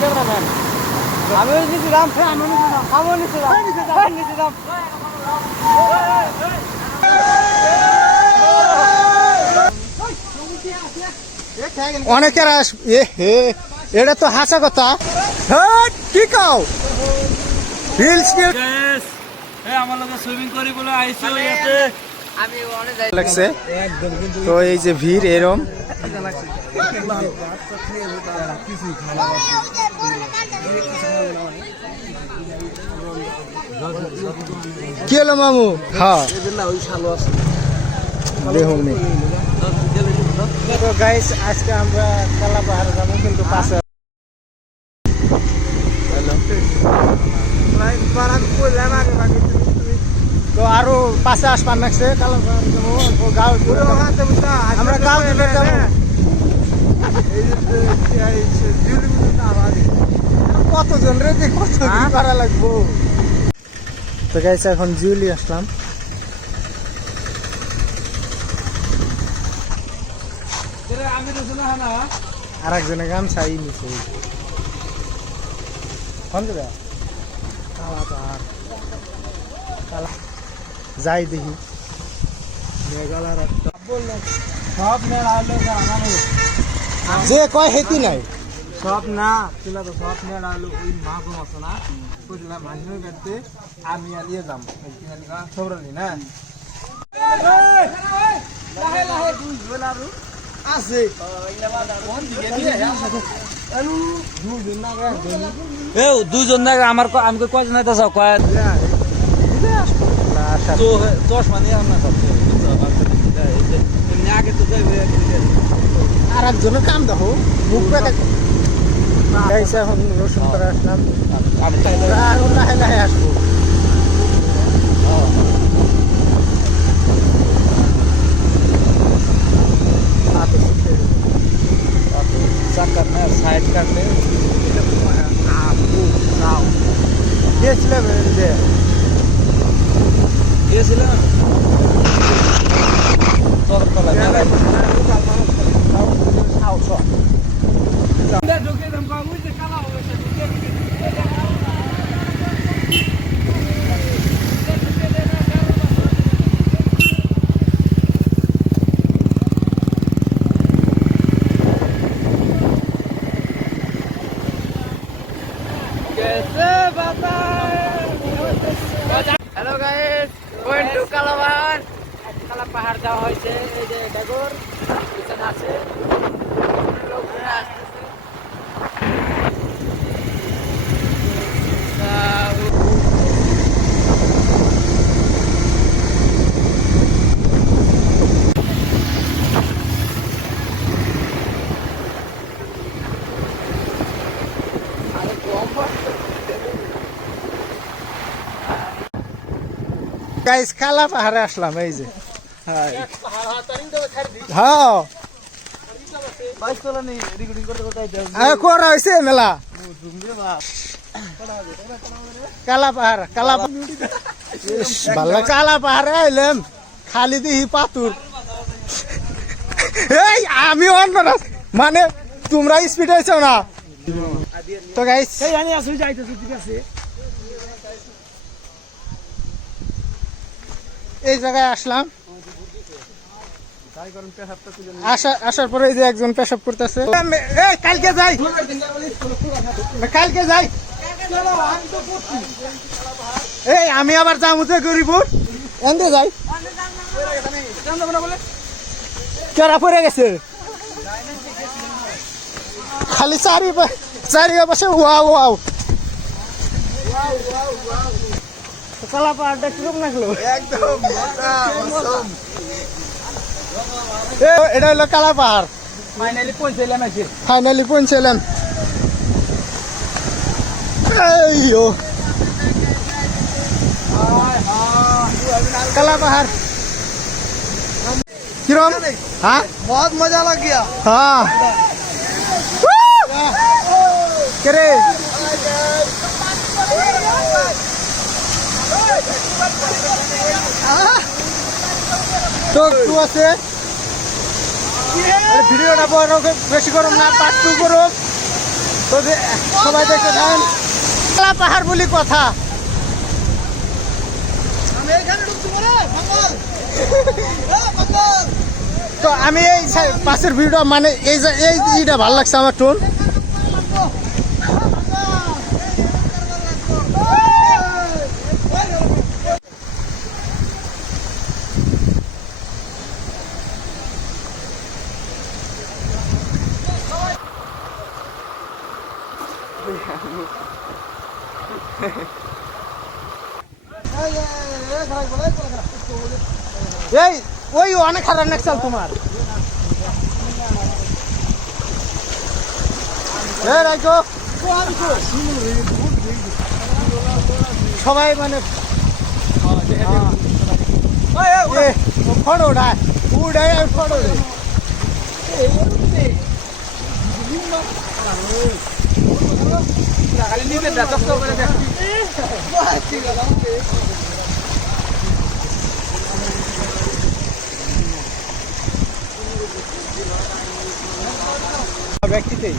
Cameraman আমি নিছিলাম আমি নিছিলাম অনেকের এটা তো হাসা কথা কি কাও হিলস আমার লোক সুইমিং করি বলে আইসি লাগছে তো এই যে ভিড় এরম কি হলো মামু হ্যাঁ দেখুন তো গাইস আজকে আমরা কালা পাহাড়ে যাবো কিন্তু পাশে তো আরো পাশে আসবার লাগছে কালা পাহাড়ে যাবো আমরা গাঁও দিকে যাবো কতজন রে কত করা লাগবো তো গাইস এখন জিউলি আসলাম আর একজনে গামছা নিছে যাই দেখি যে কয় হেতি নাই সব না তুলা তো সব নিয়ে আলো ওই মাছ আছে না ওইটা মাঝে কাটতে আমি আর ইয়ে যাম সবরালি না লাহে লাহে দুই জোলারু আছে দুজন না আমার আমাকে কয়জন না যাও কয় তো 10 মানে আমরা করতে আগে তো যাইবে আর একজনের কাম দেখো মুখ পেতে এখন রসুন করে আসলাম আরো লাহে লাহে আসবো সাইড কাটলে গিয়েছিলাম গিয়েছিলাম hello guys going to Kalapahar Kalapahar যাওয়া হয়েছে এই যে ডাগর পিছনে আছে লোকরা আসতেছে গাইস কালা পাহাড়ে আসলাম এই যে হ্যাঁ করা হয়েছে মেলা কালা পাহাড় কালা পাহাড়ে আইলাম খালি দিহি পাতুর এই আমি অন্য মানে তোমরা স্পিড হয়েছ না তো গাইস এই জায়গায় আসলাম আসার পরে এই যে একজন পেশাব করতেছে কালকে যাই এই আমি আবার জামুতে গরিবুর এন্দে যাই কেরা পড়ে গেছে খালি চারি পাশে ওয়াও ওয়াও কালা পাহাড়টা কিরকম লাগলো একদম এটা হলো কালা পাহাড় ফাইনালি পৌঁছালাম কালা পাহাড় কিরম হ্যাঁ बहुत मजा लग गया হ্যাঁ কে রে তো একটু আছে ভিডিওটা বড় বেশি গরম না পার্ট 2 করুন তো সবাই দেখতে থাকেন। কালা পাহাড় বলি কথা। তো আমি এই পাশের ভিডিও মানে এইটা ভালো লাগছে আমার টোন। এই ওই অনেক খারাপ নেক্সাল তোমার সবাই মানে ফটো উঠায় উঠায় ফটো ব্যক্তিতেই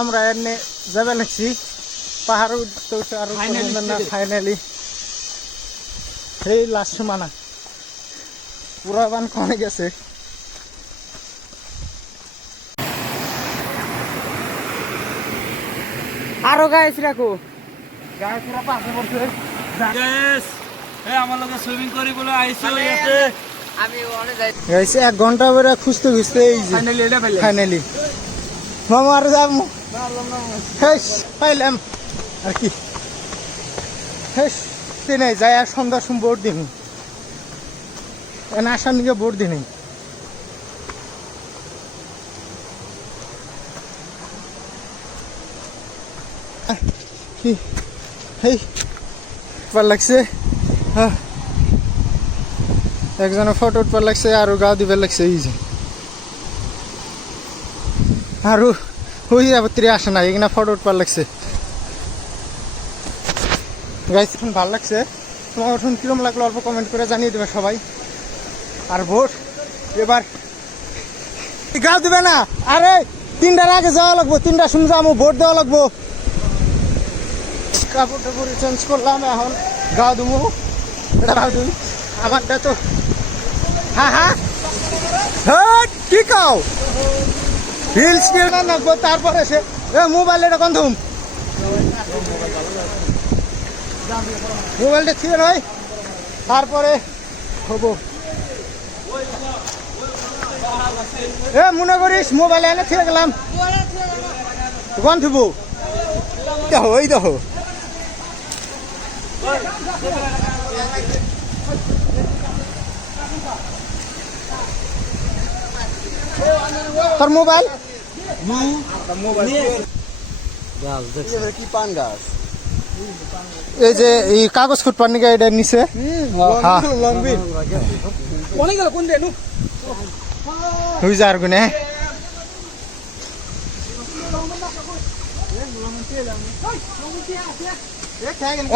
আমরা এনে যাবে লাগছি পাহাড় উঠতে উঠতে আরো ফাইনালি এই লাস্ট মানা পুরা বান কমে গেছে। আরো গাইস রাখো গায়ে পুরা পাশে পড়ছে। আমার লোক সুইমিং করি বলে আইসি আমি অনেক যাই গাইস 1 ঘন্টা ধরে খুঁজতে খুঁজতে এই যে ফাইনালি এটা পেলে ফাইনালি মামা আর যাবো হেস পাইলাম আর কি হেস তিনে যাই আর সন্ধ্যার সময় ভোট দিন এনে আসার নিকে ভোট দিন হেই ভাল লাগছে হ্যাঁ একজনের ফটো উঠবার লাগছে আর গা দিবার লাগছে এই যে আর ওই আবার আসে না এখানে ফটো উঠবার লাগছে। গাইস এখন ভালো লাগছে তোমার এখন কিরম লাগলো অল্প কমেন্ট করে জানিয়ে দেবে সবাই। আর ভোট এবার গা দিবে না আরে 3টার আগে যাওয়া লাগবো 3টার সময় যাবো ভোট দেওয়া লাগবো। কাপড় টাপড় চেঞ্জ করলাম এখন গা দেবো এটা গা দিই আমারটা তো হ্যাঁ হ্যাঁ কি কাও রিলস কিনা নাকবো তারপরে সে মোবাইল এটা কন্ধুম মোবাইলটা ছিল নয় তারপরে হবো মনে করিস মোবাইল এনে ছিল গেলাম গন্ধুবো দেখো এই দেখো তোর মোবাইল কি পান গাছ এই যে এই কাগজ ফুটপার নিকে এটা নিচে হুইজার গুনে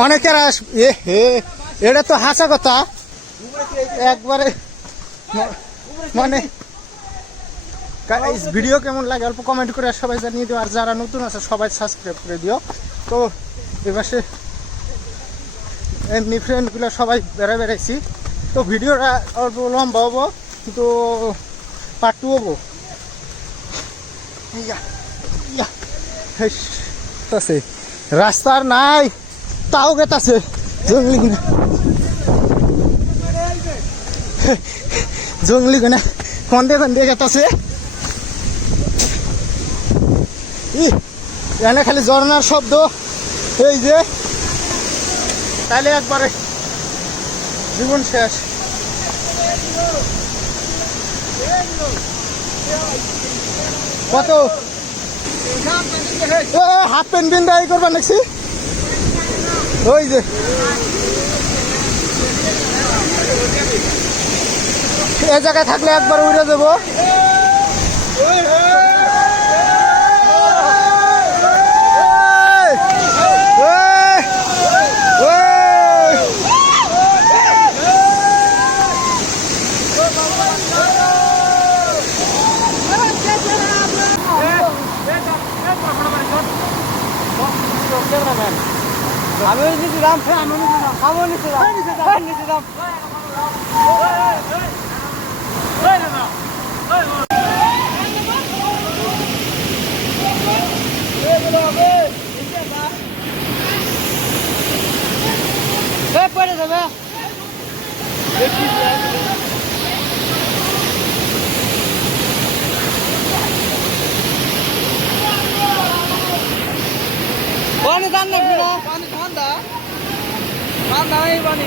অনেকের এটা তো হাসা কথা একবারে মানে ভিডিও কেমন লাগে অল্প কমেন্ট করে সবাই জানিয়ে দিও আর যারা নতুন আছে সবাই সাবস্ক্রাইব করে দিও। তো এবারে এমনি ফ্রেন্ডগুলো সবাই বেড়াইছি তো ভিডিওটা অল্প লম্বা হবো কিন্তু পার্ট 2 হবো রাস্তার নাই তাও গেতাছে জঙ্গলি গুনা কন্দে কন্দে গেতাছে এনে খালি ঝর্ণার শব্দ এই যে তাহলে একবারে জীবন শেষ। কত হাফ প্যান্ট বিন্দা এই করবা নাকি ওই যে এই জায়গায় থাকলে একবার উড়ে যাবো। ক্যামেরাম্যান আমি নিছিলাম আমি নিছিলাম নিছিলাম পড়ে যাবে পানি দান লাগবে না পানি ঠান্ডা ঠান্ডা এই পানি